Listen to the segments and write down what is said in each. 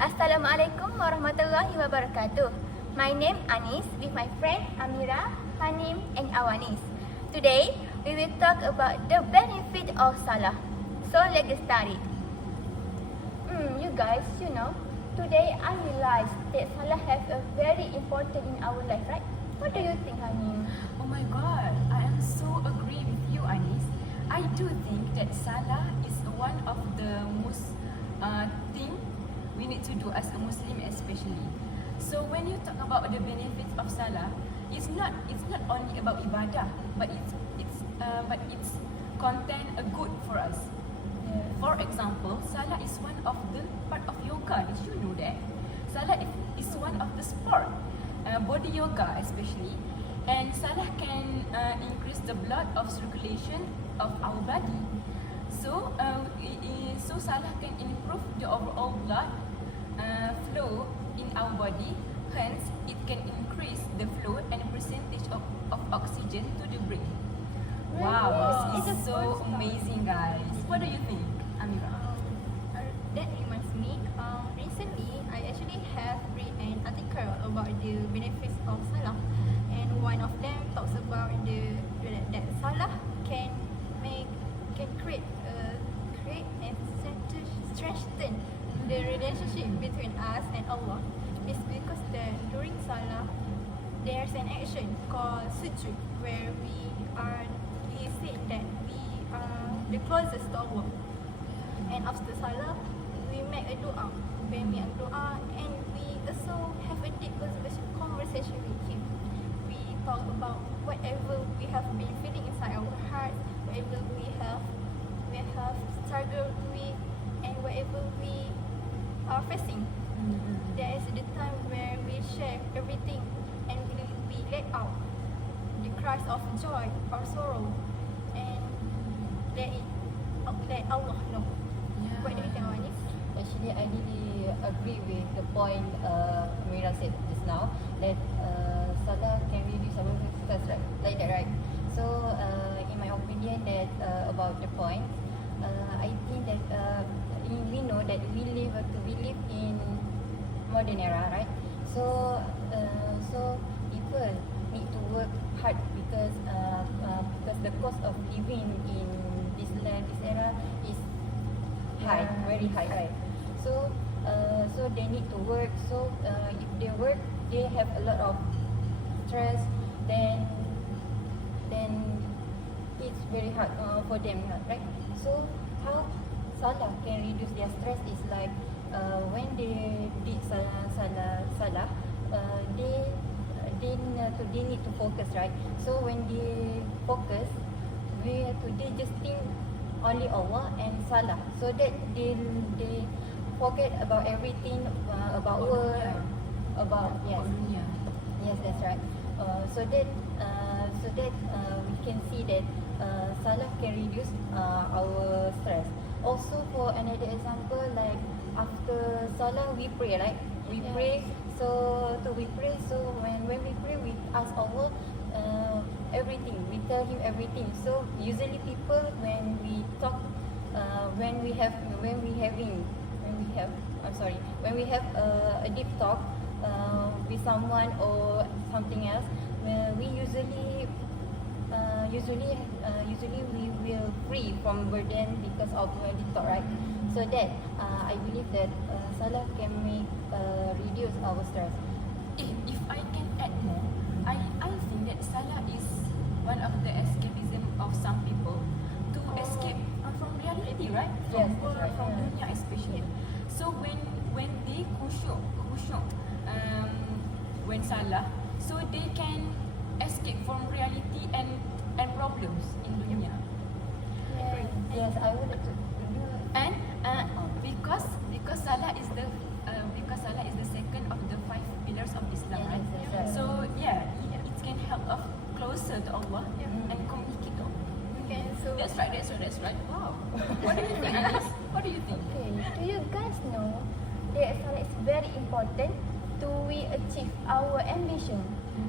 Assalamualaikum warahmatullahi wabarakatuh. My name Anis with my friend Amira, Hanim and Awanis. Today, we will talk about the benefit of Salah. So let's get started. You guys, today I realized that Salah has a very important in our life, right? What do you think, Hanim? Oh my God, I am so agree with you, Anis. I do think that Salah is one of the most thing we need to do as a Muslim especially. So when you talk about the benefits of Salah, it's not only about ibadah, but it's content a good for us. Yeah. For example, Salah is one of the part of yoga. Did you know that? Salah is one of the sport, body yoga especially, and Salah can increase the blood of circulation of our body. So Salah can improve the overall blood flow in our body. Hence, it can increase the flow and percentage of oxygen to the brain. Wow, this is so amazing, guys. What do you think, Amira? That reminds me, recently I actually have read an article about the benefits of Salah, and one of them talks about that Salah can create and strengthen the relationship between us and Allah. It's because that during Salah there's an action called sujud where we say that we are the closest to Allah. And after Salah, we make a dua. When we make dua, and we also have a deep conversation with Him. We talk about whatever we have been feeling inside our hearts, whatever we have struggled with, and whatever we are facing. There is the time where we share everything, and we let out the cries of joy or sorrow, and let Allah know. What do you think, Awanis? Actually, I really agree with the point Mira said just now, that Salah can reduce our stress, right? Like that, right? So, in my opinion, that about the point, I think that we know that we live in modern era, right? So people need to work hard because the cost of living in this era is high, very high, right? So they need to work. So if they work, they have a lot of stress. Then it's very hard for them, right? So how Salah can reduce their stress is like when they did Salah, they need to focus, right? So when they focus, they just think only Allah and Salah, so that they forget about everything, about work, about dunia. yes, that's right. So that we can see that Salah can reduce our stress. Also, for another example, like after Salah we pray, right? We pray. So when we pray, we ask Allah everything. We tell Him everything. So usually people, when we talk, when we have a deep talk with someone or something else, we usually we will free from burden because of deep talk, right? So that I believe that Salah can make reduce our stress. If I can add more, I think that Salah is one of the escapism of some people to escape from reality, right? From Yes, work, that's right, from yeah. dunia especially. So when they khusyuk when Salah, so they can escape from reality and problems in dunia. Yes, I would like to do. And because Salah is the second of the 5 pillars of Islam, right? Yes, that's right. So it can help us closer to Allah and communicate to Allah. Okay, so That's right. Wow. What do you think, Anis? What do you think? Okay, do you guys know that Salah is very important to we achieve our ambition?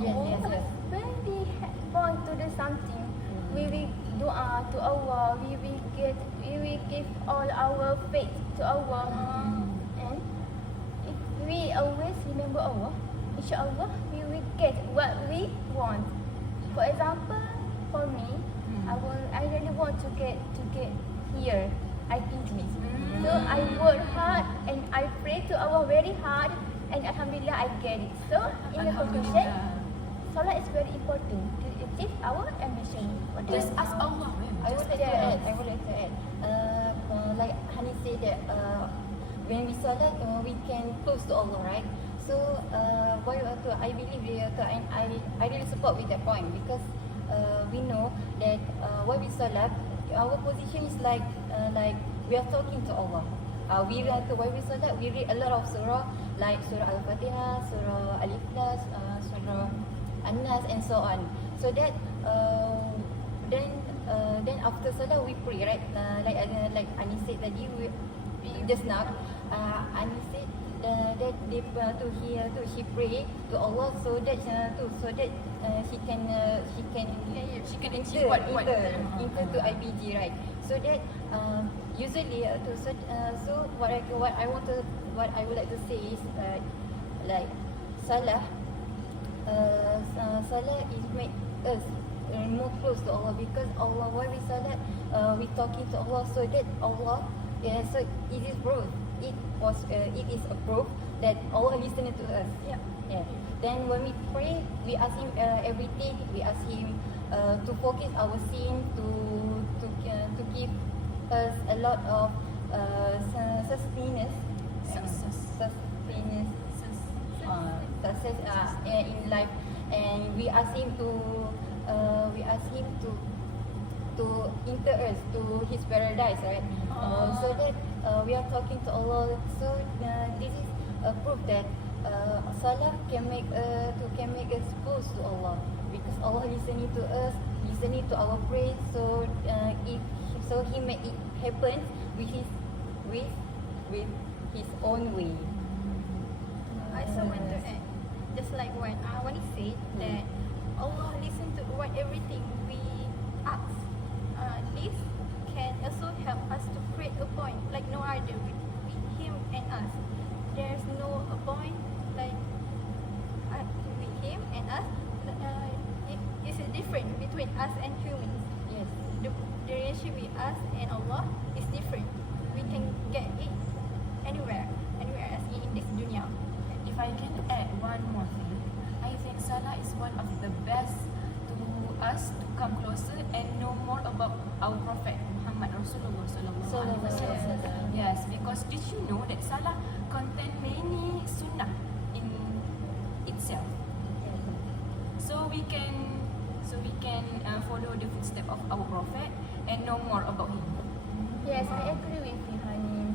Yes. When we want to do something, we will dua to Allah. We will give all our faith to Allah, and if we always remember Allah, insyaAllah we will get what we want. For example, for me, I really want to get here, IPG. So I work hard and I pray to Allah very hard, and Alhamdulillah I get it. So in the conclusion, Salah is very important to achieve our ambition. Just ask Allah. I would like to add. Like Hani said that when we salat, we can close to Allah, right? So I believe and I really support with that point, because we know that while we salat, our position is like we are talking to Allah. While we salat, we read a lot of surah, like Surah Al-Fatihah, Surah Al-Ikhlas, Surah An-Nas, and so on. So that then after salah we pray, right? Like Ani said tadi, just now, Ani said that she pray to Allah, so that she can achieve what enter to IPG, right? So that usually so what I would like to say is like salah is make us more close to Allah, because Allah, while we salat, we talking to Allah, so that Allah, so it is proof. It is a proof that Allah listening to us. Yeah. Then when we pray, we ask Him everything. We ask Him to forgive our sin, to give us a lot of sustenance in life, and we ask Him to enter us to His paradise, right? So that we are talking to Allah. So this is a proof that salah can make us close to Allah, because Allah listening to us, listening to our praise. So He make it happen with His own way. I also want to add, just like what Awani said, that Allah listen to everything we ask. This can also help us to create a point like no other with Him and us. There's no a point like with Him and us. It is different between us and humans. Yes. The relationship with us and Allah is different. We can get it anywhere else in this dunya. If I can add one more thing, I think salah is one of the best to us to come closer and know more about our Prophet Muhammad Rasulullah sallallahu alaihi wasallam. Yes, because did you know that salah contain many sunnah in itself? So we can follow the footsteps of our Prophet and know more about him. Yes, I agree with you, Hani.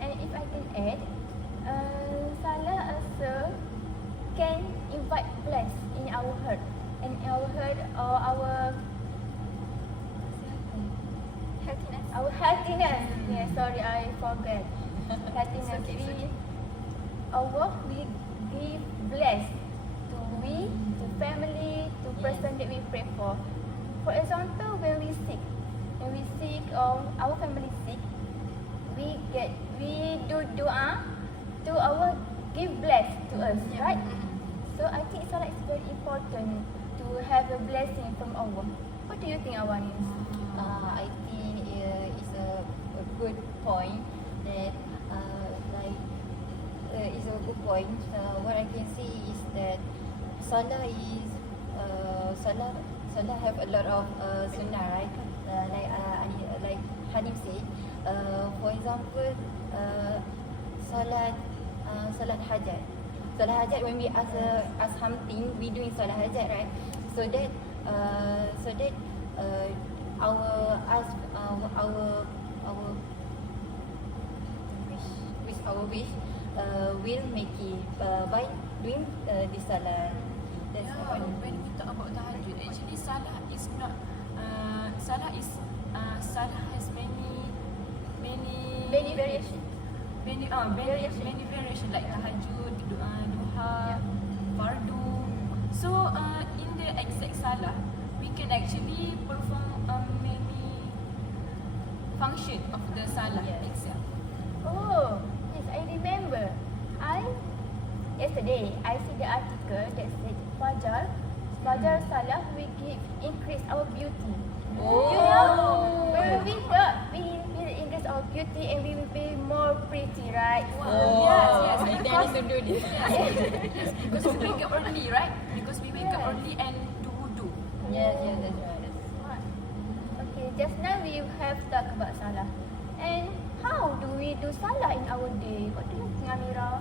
And if I can add, Salah also can invite bless in our heart, and our heart or our happiness. Yeah, sorry, I forget. Happiness. Okay. Allah will give bless to we, to family, to person that we pray for. For example, when we sick or our family sick, we do dua to Allah give bless to us, right? So I think salah is very important to have a blessing from Allah. What do you think, Awanis? I think it's a good point that it's a good point. What I can see is that salah have a lot of sunnah, right? Like Hanif said, for example, salat hajat. Salat hajat, when we ask something, we doing salat hajat, right? So that our wish will make it by doing this salah. That's Yeah, when we talk about tahajud, actually salah is not salah has many variation. many variation like tahajud, duha, fardu. So in the exact salah, we can actually perform many function of the salah itself. Oh, yes, I remember. I Yesterday I see the article that said Fajar Salah will increase our beauty. You know, when we will increase our beauty and we will be more pretty, right? Yes, I because need to do this. yes, because we wake up early, right? Because we wake up Yes. early and do wudu. Yes, that's right. Okay, just now we have talked about Salah. And how do we do Salah in our day? What do you think, Amira?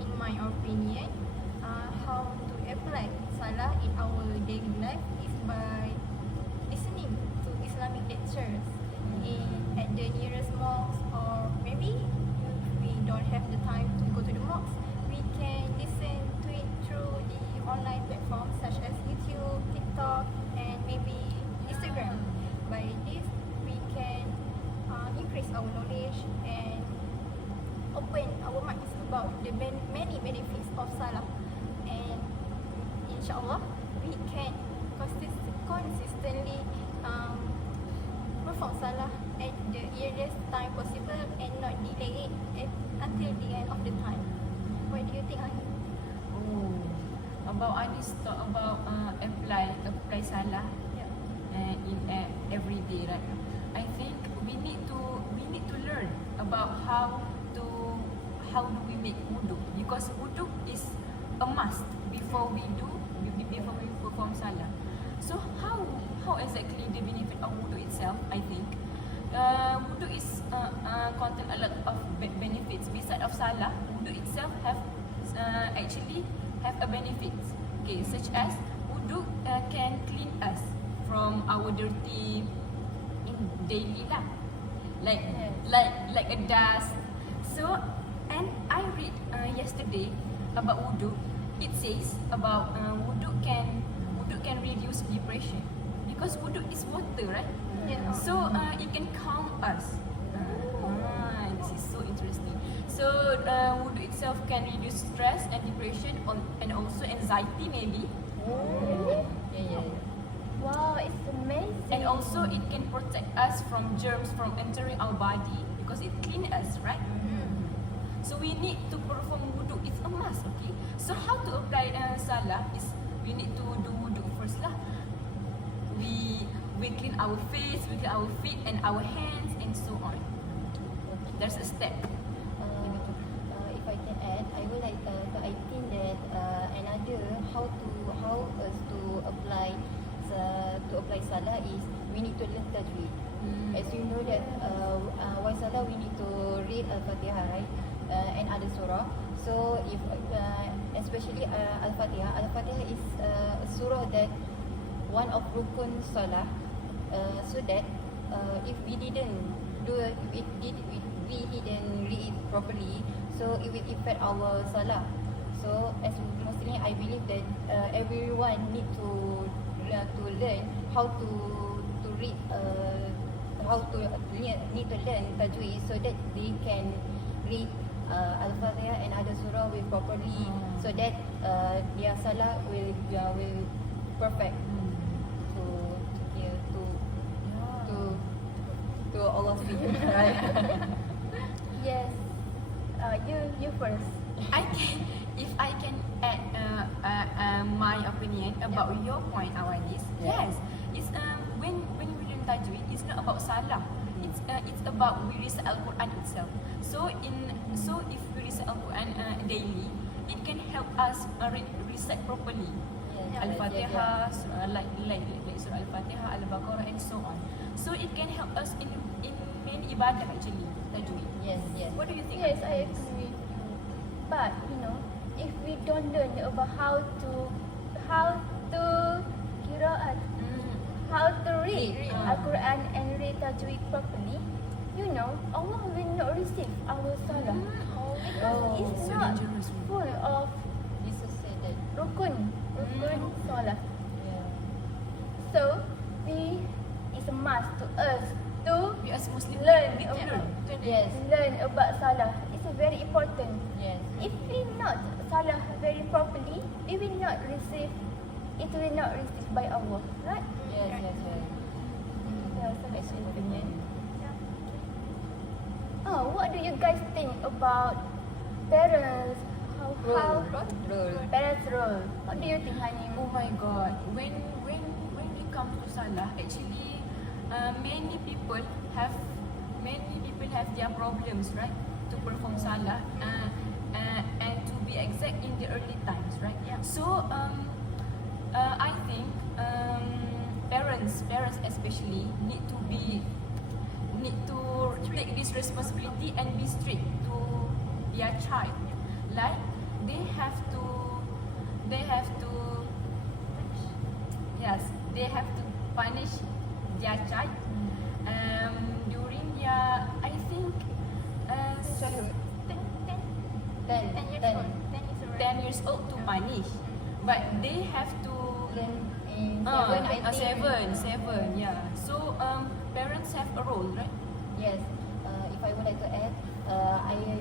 In my opinion, how to apply salah in our daily life is by listening to Islamic lectures at the nearest mosque, or maybe if we don't have the time to go to the mosque, we can listen to it through the online platforms such as YouTube, TikTok, and maybe Instagram. By this, we can increase our knowledge and open our minds about the many benefits of salah, and inshallah we can consistently perform salah at the earliest time possible and not delay it until the end of the time. What do you think, Ani? Oh, about Anis talk about apply salah in every day, right? I think we need to learn about how do we make wudu, because wudu is a must before we perform salah. So how exactly the benefit of wudu itself? I think wudu is contain a lot of benefits. Besides of salah, wudu itself actually have a benefits. Okay, such as wudu can clean us from our dirty in daily life, like a dust. So, and I read yesterday about wudu. It says about wudu can reduce depression, because wudu is water, right? Yeah. So it can calm us. This is so interesting. So wudu itself can reduce stress and depression and also anxiety maybe. Yeah. Wow, it's amazing. And also it can protect us from germs from entering our body because it cleans us, right? So we need to perform wudu. It's a must, okay? So how to apply salah is we need to do wudu first lah. We clean our face, we clean our feet and our hands and so on. There's a step. If I can add, I would like I think that another how us to apply salah is we need to learn tajweed. As you know that while salah we need to read Al-Fatihah, right? And other surah. So if especially Al-Fatihah is a surah that one of rukun salah. So that if we didn't read it properly, so it will affect our salah. So as Muslim, I believe that everyone need to learn how to read need to learn tajweed so that they can read Al-Fatihah and other surah will properly, so that their salah will perfect to Allah's feet, right? Yes. You first. If I can add my opinion about your point, Awanis. Yeah. Yes, it's when we learn tajweed, it's not about salah. It's about we recite Al-Quran itself. So if we recite Al-Quran daily, it can help us recite properly. Yes. Al-Fatihah, like Surah Al-Fatihah, Al-Baqarah and so on. So it can help us in many ibadah actually, tajweed. Yes. What do you think? Yes, I agree with you. But if we don't learn about how to qiraat, how to read Al-Quran and read tajweed properly, Allah will not receive our salah. Because it's so not dangerous. full of Jesus said that. rukun salah. Yeah. So it's a must to us to We as Muslim learn need to learn. Yes. learn about salah. It's very important. Yes. If we not salah very properly, it will not receive by Allah, right? Yes. Yeah, so that's my opinion. Yeah. What do you guys think about parents? How Role. parents' role? What do you think, Hanim? Oh my God, when it comes to Salah, actually, many people have their problems, right, to perform Salah, and to be exact in the early times, right? Yeah. So I think parents especially need to take this responsibility and be strict to their child. Like they have to they have to punish their child during their, I think, Childhood. 10 years Ten. old. 10 is alright. 10 years old to punish, but they have to Learn in 7, I think. seven, yeah. So parents have a role, right? Yes. If I would like to add,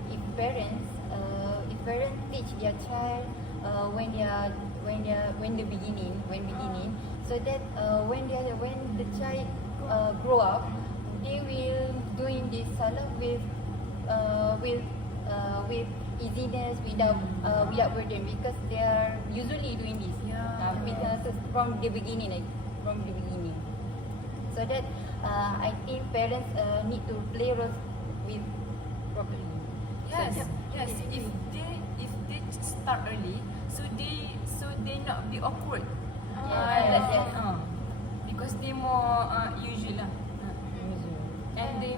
if parents teach their child when the beginning, so that when the child grow up, they will doing this salah with easiness, without burden, because they are usually doing this. Yeah. So from the beginning. So that I think parents need to play roles with properly. Yes, So, yes. If they start early, so they not be awkward. Yes. Because they more usual lah. And they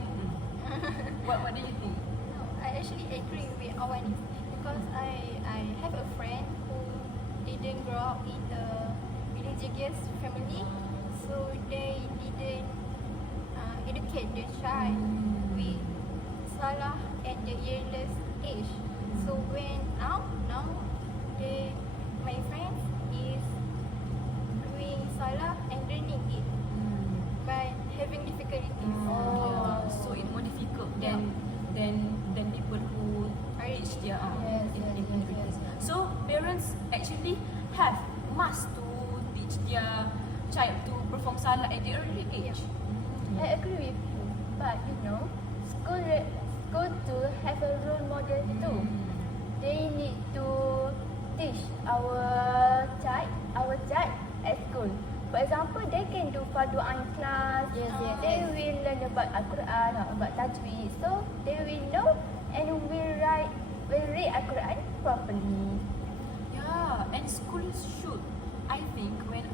what do you think? No, I actually agree with Awanis because I have a friend who didn't grow up in a religious family, so they didn't educate the child with salah at the earliest age. So when now my friend is doing salah and learning it, but having difficulties. So it's more difficult than people who teach their Yes. So parents actually must to teach their child to perform salah at the early age. I agree with you, but school to have a role model too. They need to teach our child at school. For example, they can do fardu'an class. Yes. They will learn about Al-Quran, about tajweed, so they will know and will read Al-Quran properly. Yeah, and schools should. I think when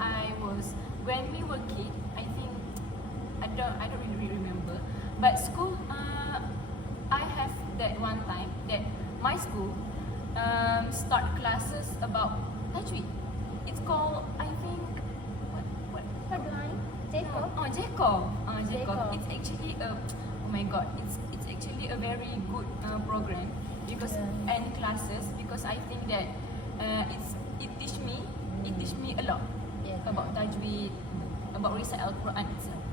we were kids, I think I don't really remember. But school, I have that one time that my school start classes about tajweed. It's called, I think, what? Fardu'an, Jacob. Jacob. Jacob. It's actually oh my God, it's actually a very good program because Yeah. and classes, because I think that it teach me a lot Yes. about tajweed, about recite Al-Quran itself.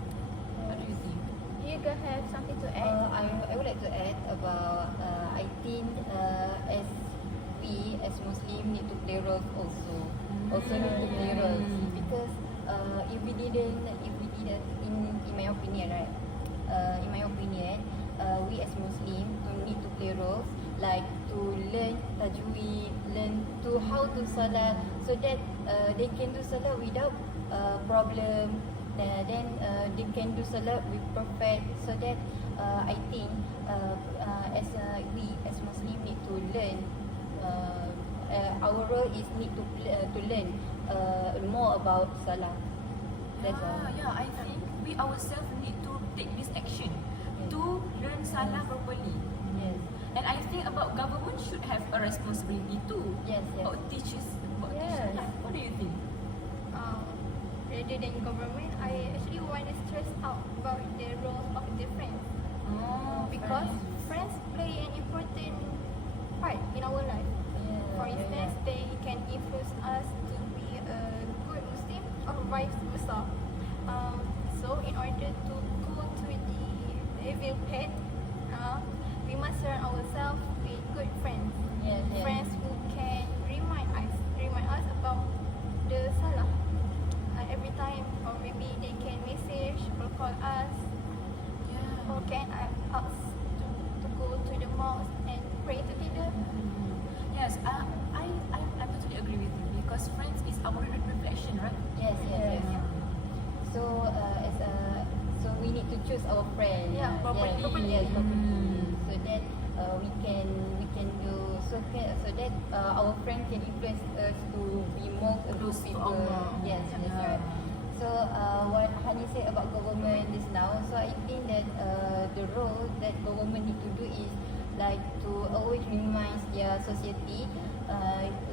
What do you think? Do you guys have something to add? I would like to add about I think as we as Muslim need to play roles also. Need to play roles because if we didn't in my opinion, right? In my opinion, we as Muslim need to play roles like to learn tajweed, learn to how to salat, so that they can do salat without problem. Then they can do salat with perfect, so that I think we as Muslim need to learn. Our role is need to learn more about salah. That's all. Yeah, I think we ourselves need to take this action to learn salah properly. Yes. And I think about government should have a responsibility too. Yes. About teachers, Yes. What do you think? Rather than government, I actually want to stress out about the role of the friends because friends play an important part in our life. For instance, they can influence us to be a good Muslim or vice versa. So in order to go to the evil path, we must surround ourselves with good friends. Yes. Friends who can remind us about the salah every time, or maybe they can message or call us us to go to the mosque and pray together. Yes, I totally agree with you because friends is our reflection, right? Yes, yes, yes. So so we need to choose our friend. Yeah, properly. Yes, properly. So that we can do so that our friend can influence us to be more a good Close to people. Allah. Yes, that's Yeah. right. So what Hani said about government just now, so I think that the role that government need to do is like to always remind their society,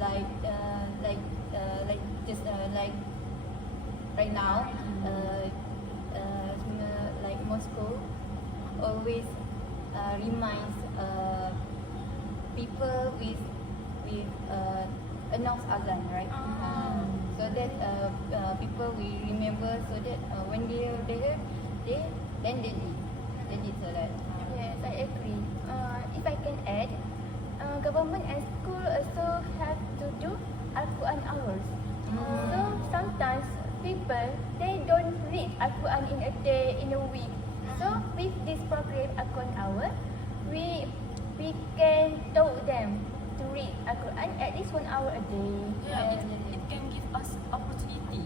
like just like right now, like Moscow always reminds people with announce azan, right? So that people will remember, so that when they heard, then they did salat. Yes, I agree. If I can add, government and school also have to do Al-Quran hours. So sometimes people they don't read Al-Quran in a day, in a week. So with this program Al-Quran hour, we can tell them to read Al-Quran at least 1 hour a day. Yeah, it can give us opportunity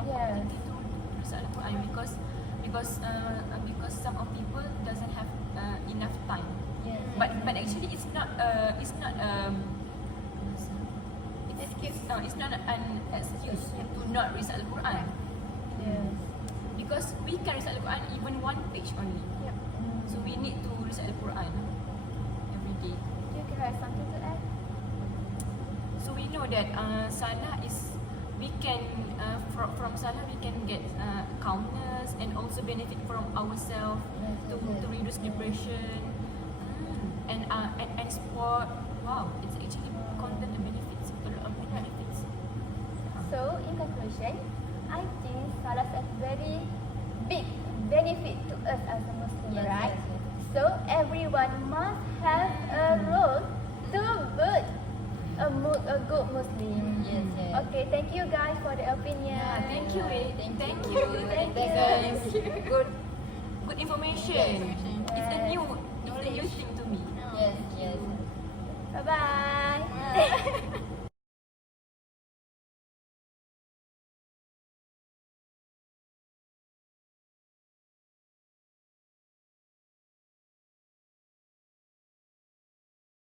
to recite Al-Quran because some of people doesn't have enough time. Yes. But actually it's not it's not an excuse to not recite Al-Quran. Yes. Because we can recite Al-Quran even one page only. Yeah. So we need to recite Al-Quran every day. Do you have something to add? So we know that Salah is we can from Salah we can get calmness and also benefit from ourselves to reduce depression and sport. Wow, it's actually content the benefits, a lot of benefits. So in conclusion, I think Salah is a very big benefit to us as a Muslim, Yes, right? yes, yes. So everyone must have a role to build a good Muslim. Yes, yes. Okay, thank you guys for the opinion. Yeah, thank you. Thank you. you. Thank you. That's Good information. Yes. It's a new thing to me. Yes, yes. Bye bye.